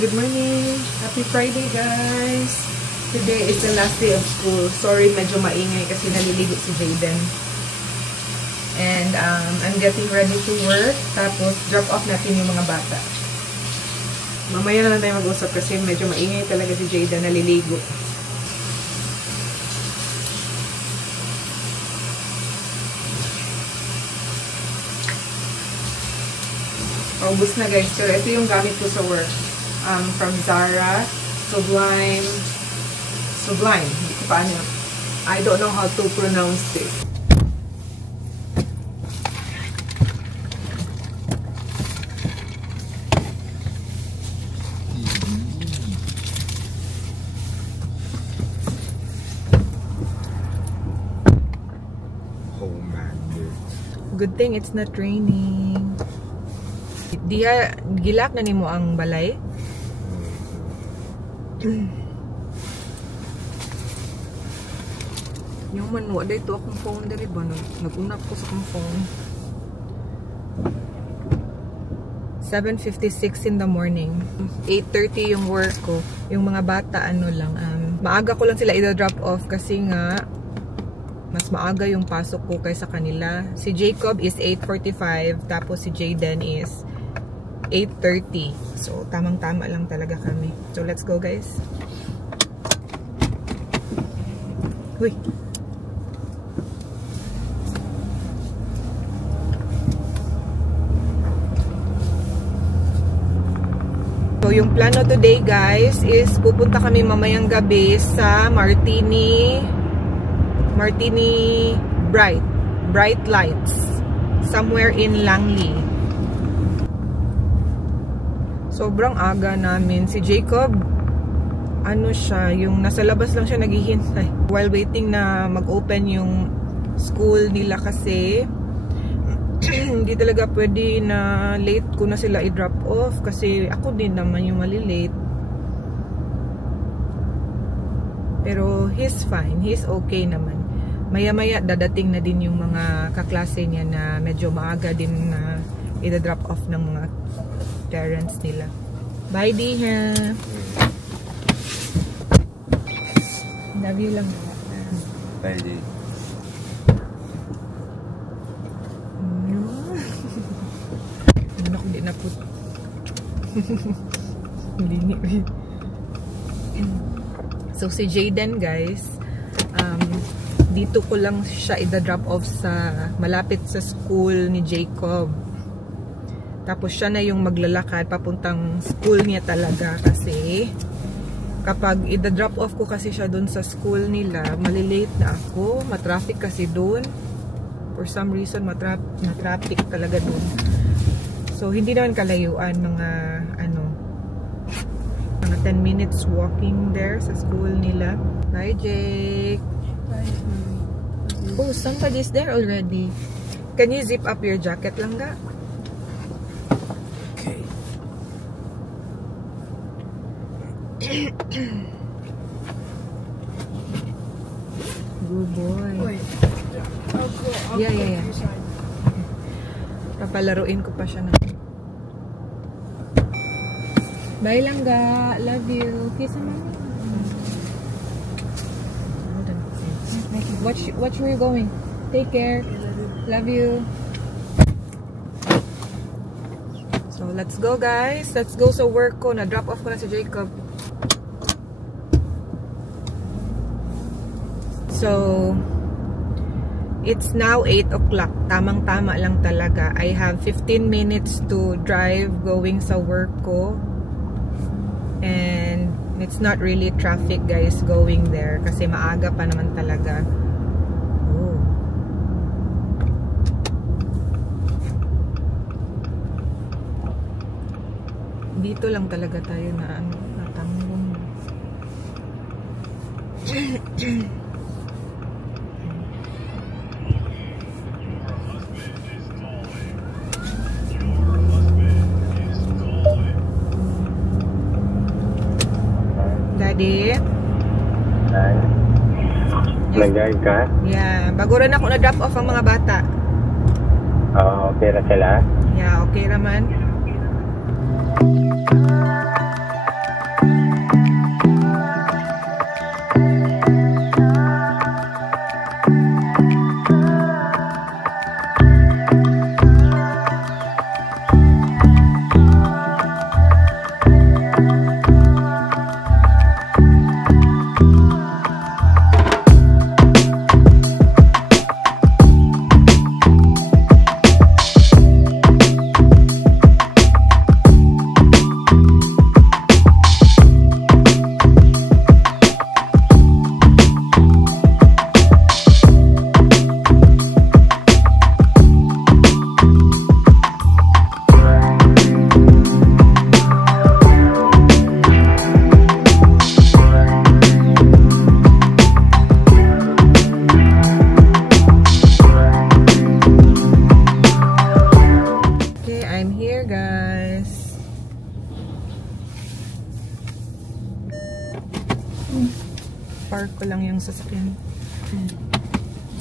Good morning! Happy Friday, guys! Today is the last day of school. Sorry, medyo maingay kasi naliligo si Jayden. And I'm getting ready to work. Tapos, drop off natin yung mga bata. Mamaya na lang tayo mag-usap kasi medyo maingay talaga si Jayden, naliligo. Paubos na, guys. Pero ito yung gamit ko sa work. From Zara, Sublime, hindi ko paano. I don't know how to pronounce it. Good thing it's not raining. Diya, gilak na nimo ang balay? Yung manwa dito akong phone dali ba? Nag-unap ko sa akong phone. 7:56 in the morning. 8:30 yung work ko. Yung mga bata ano lang, maaga ko lang sila i-drop off kasi nga mas maaga yung pasok ko kaysa kanila. Si Jacob is 8:45 tapos si Jayden is 8:30. So, tamang-tama lang talaga kami. So, let's go, guys. Uy! So, yung plano today, guys, is pupunta kami mamayang gabi sa Martini Bright Lights. Somewhere in Langley. Sobrang aga namin. Si Jacob, ano siya, yung nasa labas lang siya naghihintay. While waiting na mag-open yung school nila kasi hindi talaga pwede na late ko na sila i-drop off kasi ako din naman yung malilate. Pero he's fine. He's okay naman. Maya-maya dadating na din yung mga kaklase niya na medyo maaga din na i-drop off ng mga parents nila. Bye, Diha. Love you lang. Bye, Di. Ano kung di na po. Lini. So, si Jayden, guys, dito ko lang siya i-drop off sa malapit sa school ni Jacob. Tapos siya na yung maglalakad papuntang school niya talaga kasi kapag i-drop off ko kasi siya dun sa school nila, malilate na ako. Matraffic kasi dun. For some reason, matraffic talaga dun. So, hindi naman kalayuan, mga 10 minutes walking there sa school nila. Bye, Jake. Bye. Oh, somebody's there already. Can you zip up your jacket lang ga? Good boy. Wait. I'll Yeah. Papalaruin ko pa siya na. Bye lang ga. Love you. Kiss mo. Watch where you're going. Take care. Love you. So, let's go, guys. Let's go sa work ko. Na-drop off ko na si Jacob. So, it's now 8 o'clock. Tamang-tama lang talaga. I have 15 minutes to drive going sa work ko. And It's not really traffic guys going there kasi maaga pa naman talaga. Oh. Dito lang talaga tayo na natambong. Daddy? Ay. Nag-guide ka? Yeah. Bago rin ako na-drop off ang mga bata. Oo, okay na sila? Yeah, okay naman. Park ko lang yung sasakyan.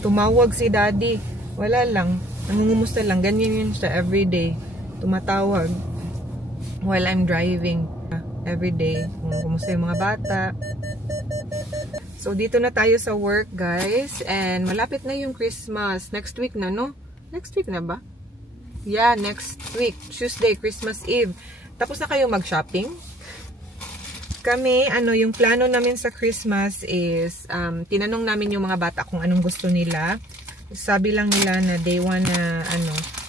Tumawag si daddy. Wala lang. Nangungumusta lang. Ganyan yun siya everyday. Tumatawag while I'm driving. Everyday. Kumusta yung mga bata. So, dito na tayo sa work, guys. And malapit na yung Christmas. Next week na, no? Next week na ba? Yeah, next week. Tuesday, Christmas Eve. Tapos na kayo mag-shopping? Kami, yung plano namin sa Christmas is, tinanong namin yung mga bata kung anong gusto nila. Sabi lang nila na they wanna,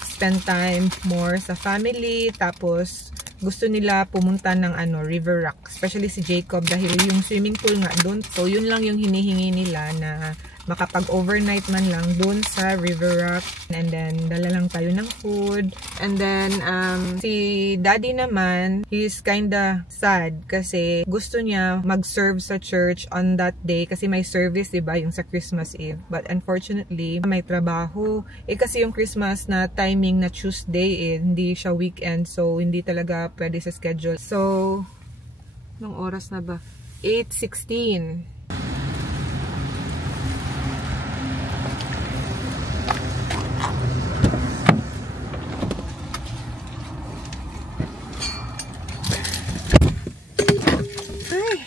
spend time more sa family. Tapos, gusto nila pumunta ng, River Rock. Especially si Jacob dahil yung swimming pool nga doon. So, yun lang yung hinihingi nila na makapag-overnight man lang doon sa River Rock. And then, dala lang tayo ng food. And then, si daddy naman, he's kinda sad kasi gusto niya mag-serve sa church on that day kasi may service, diba, yung sa Christmas Eve. But unfortunately, may trabaho. Kasi yung Christmas na timing na Tuesday, hindi siya weekend. So, hindi talaga pwede sa schedule. So, nung oras na ba? 8:16. Ay.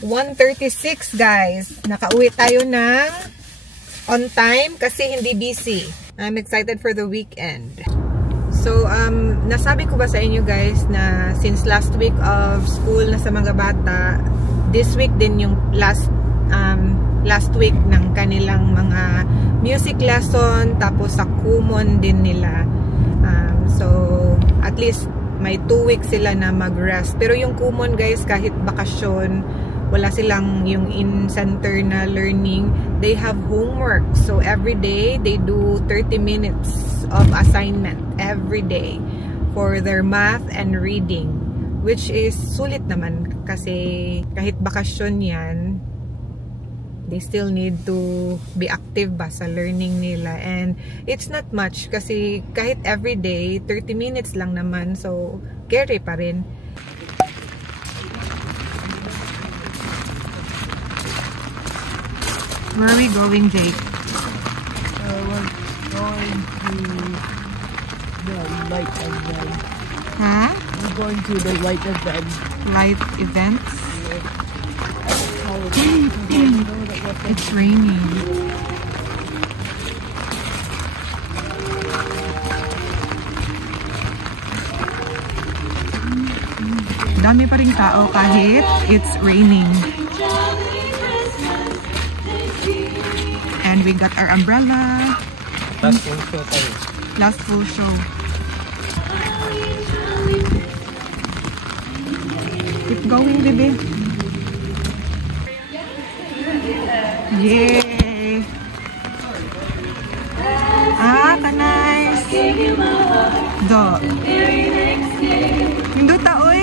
1:36 guys. Nakauwi tayo ng on time kasi hindi busy. I'm excited for the weekend. So, nasabi ko ba sa inyo guys na since last week of school na sa mga bata, this week din yung last week ng kanilang mga music lesson, tapos sa Kumon din nila. So, at least may 2 weeks sila na mag-rest. Pero yung Kumon guys, kahit bakasyon, wala silang yung in-center na learning. They have homework. So, every day, they do 30 minutes of assignment every day for their math and reading. Which is sulit naman kasi kahit bakasyon yan, they still need to be active ba sa learning nila. And it's not much kasi kahit every day, 30 minutes lang naman. So, carry pa rin. Where are we going, Jake? We're going to the light event. Huh? We're going to the light event. Light events? It's raining. Dami pa ring tao kahit it's raining. And we got our umbrella. Last full show. Keep going, baby. Yay! Ah, ka-nice! Do. Hindot ta, oy!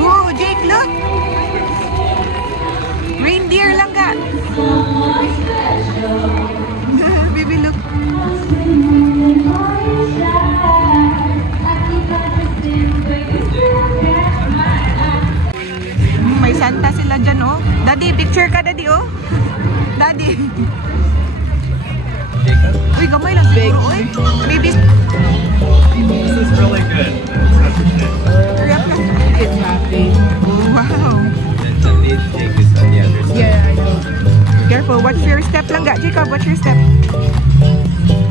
Whoa, Jake, look! Reindeer lang ka! Baby, look! May Santa sila dyan, oh. Daddy, picture ka, Daddy, oh. Daddy. Uy, gamay lang siguro, oy. Baby. This is really good. It's happy. Oh, wow. And the lead cake is on the other side. Yeah, I know. Careful, watch your step lang, ga. Jacob, watch your step.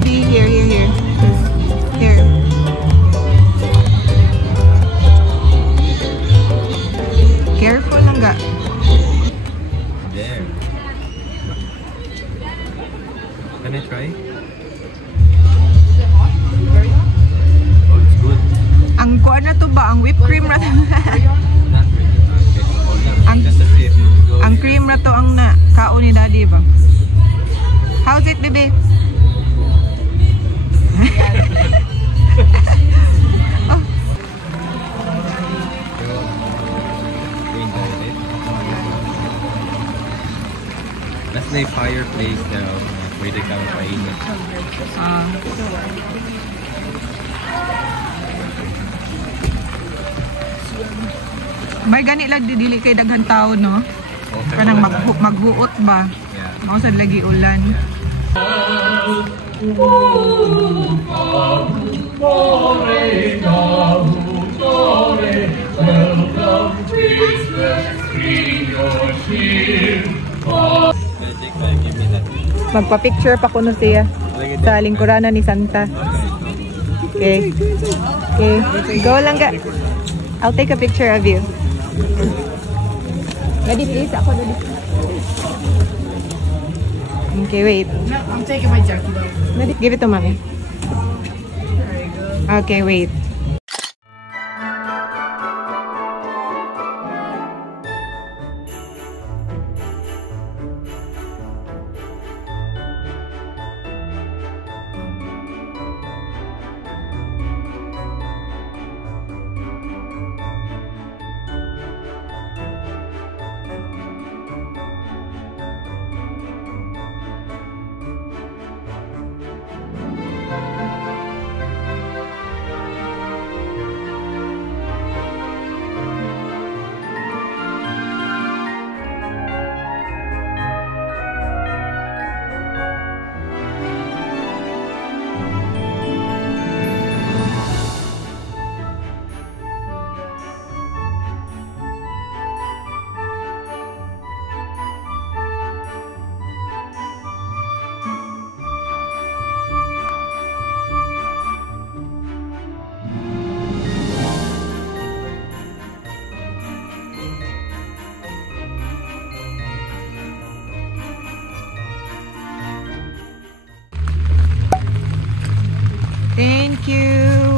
Here. Here. Careful lang, ga. There. Can I try? Oh, it's good. Ang kuan na to ba? Ang whipped cream na to. Not really. Okay. Oh, yeah. Ang- Just a sip. Go. Ang cream na to ang na kao ni Daddy ba? How's it, baby? Oh, Green velvet. That's the fireplace daw. Pwede kang painit. ah. May gani lang dili kay daghan tao, no? Okay. Kanang maghuot ba? Yeah. Ako sad lagi ulan. Give me that. Magpa-picture pa kuno siya sa lingkuranan ni Santa. Okay. Okay. Go lang ka. I'll take a picture of you. Daddy, please. Ako, Daddy. Okay, wait. No, I'm taking my jacket off. Daddy, give it to mommy. Okay, wait. Thank you.